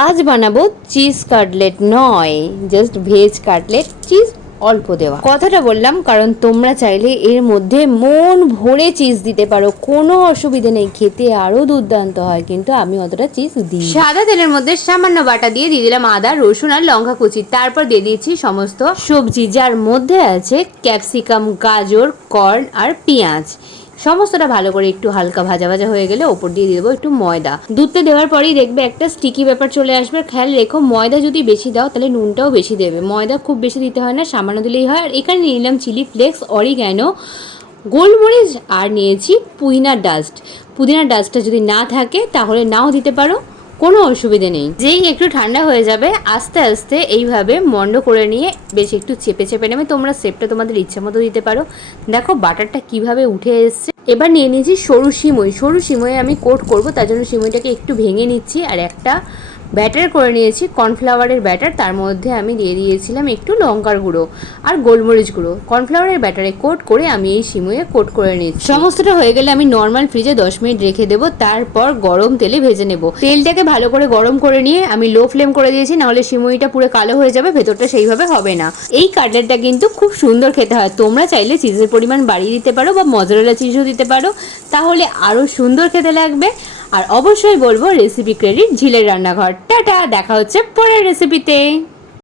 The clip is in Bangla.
আজ বানাবো চিজ কাটলেট নয় জাস্ট ভেজ কাটলেট, চিজ অল্প দেওয়া। কথাটা বললাম, কারণ তোমরা চাইলে এর মধ্যে মন ভরে চিজ দিতে পারো, কোনো অসুবিধে নেই, খেতে আরও দুর্দান্ত হয়, কিন্তু আমি অতটা চিজ দিই সাদা তেলের মধ্যে সামান্য বাটা দিয়ে দিয়ে দিলাম আদা, রসুন আর লঙ্কা কুচি, তারপর দিয়ে দিয়েছি সমস্ত সবজি, যার মধ্যে আছে ক্যাপসিকাম, গাজর, কর্ন আর পেঁয়াজ। সমস্তটা ভালো করে একটু হালকা ভাজা ভাজা হয়ে গেলে ওপর দিয়ে দিয়ে দেবো একটু ময়দা। দুধতে দেওয়ার পরেই দেখবে একটা স্টিকি ব্যাপার চলে আসবে। খেয়াল রেখো, ময়দা যদি বেশি দাও তাহলে নুনটাও বেশি দেবে। ময়দা খুব বেশি দিতে হয় না, সামান্য দিলেই হয়। আর এখানে নিলাম চিলি ফ্লেক্স অরিগ্যানো গোলমরিচ, আর নিয়েছি পুদিনার ডাস্ট পুদিনার ডাস্টটা যদি না থাকে তাহলে নাও দিতে পারো। কোনো অসুবিধে নেই। যেই একটু ঠান্ডা হয়ে যাবে, আস্তে আস্তে এইভাবে মন্ড করে নিয়ে বেশ একটু চেপে চেপে নেবে। তোমরা সেপটা তোমাদের ইচ্ছা মতো দিতে পারো। দেখো বাটারটা কীভাবে উঠে এসছে। এবার নিয়ে নিয়েছি সরু সিমই। সরু সিময়ে আমি কোট করব, তার জন্য সিমইটাকে একটু ভেঙে নিচ্ছি। আর একটা ব্যাটার করে নিয়েছি, কর্নফ্লাওয়ারের ব্যাটার, তার মধ্যে আমি দিয়ে দিয়েছিলাম একটু লঙ্কার গুঁড়ো আর গোলমরিচ গুঁড়ো। কর্নফ্লাওয়ারের ব্যাটারে কোট করে আমি এই সিমুয়ে কোট করে নিচ্ছি সমস্তটা হয়ে গেলে আমি নর্মাল ফ্রিজে দশ মিনিট রেখে দেবো, তারপর গরম তেলে ভেজে নেব। তেলটাকে ভালো করে গরম করে নিয়ে আমি লো ফ্লেম করে দিয়েছি, নাহলে সিমুইটা পুরো কালো হয়ে যাবে, ভেতরটা সেইভাবে হবে না। এই কাটলেটটা কিন্তু খুব সুন্দর খেতে হয়, তোমরা চাইলে চিজের পরিমাণ বাড়িয়ে দিতে পারো বা মজরেলা চিজও দিতে পারো, তাহলে আরও সুন্দর খেতে লাগবে। আর অবশ্যই বলব রেসিপি ক্রেডিট ঝিলের রান্নাঘর। টাটা দেখা হচ্ছে পরের রেসিপিতে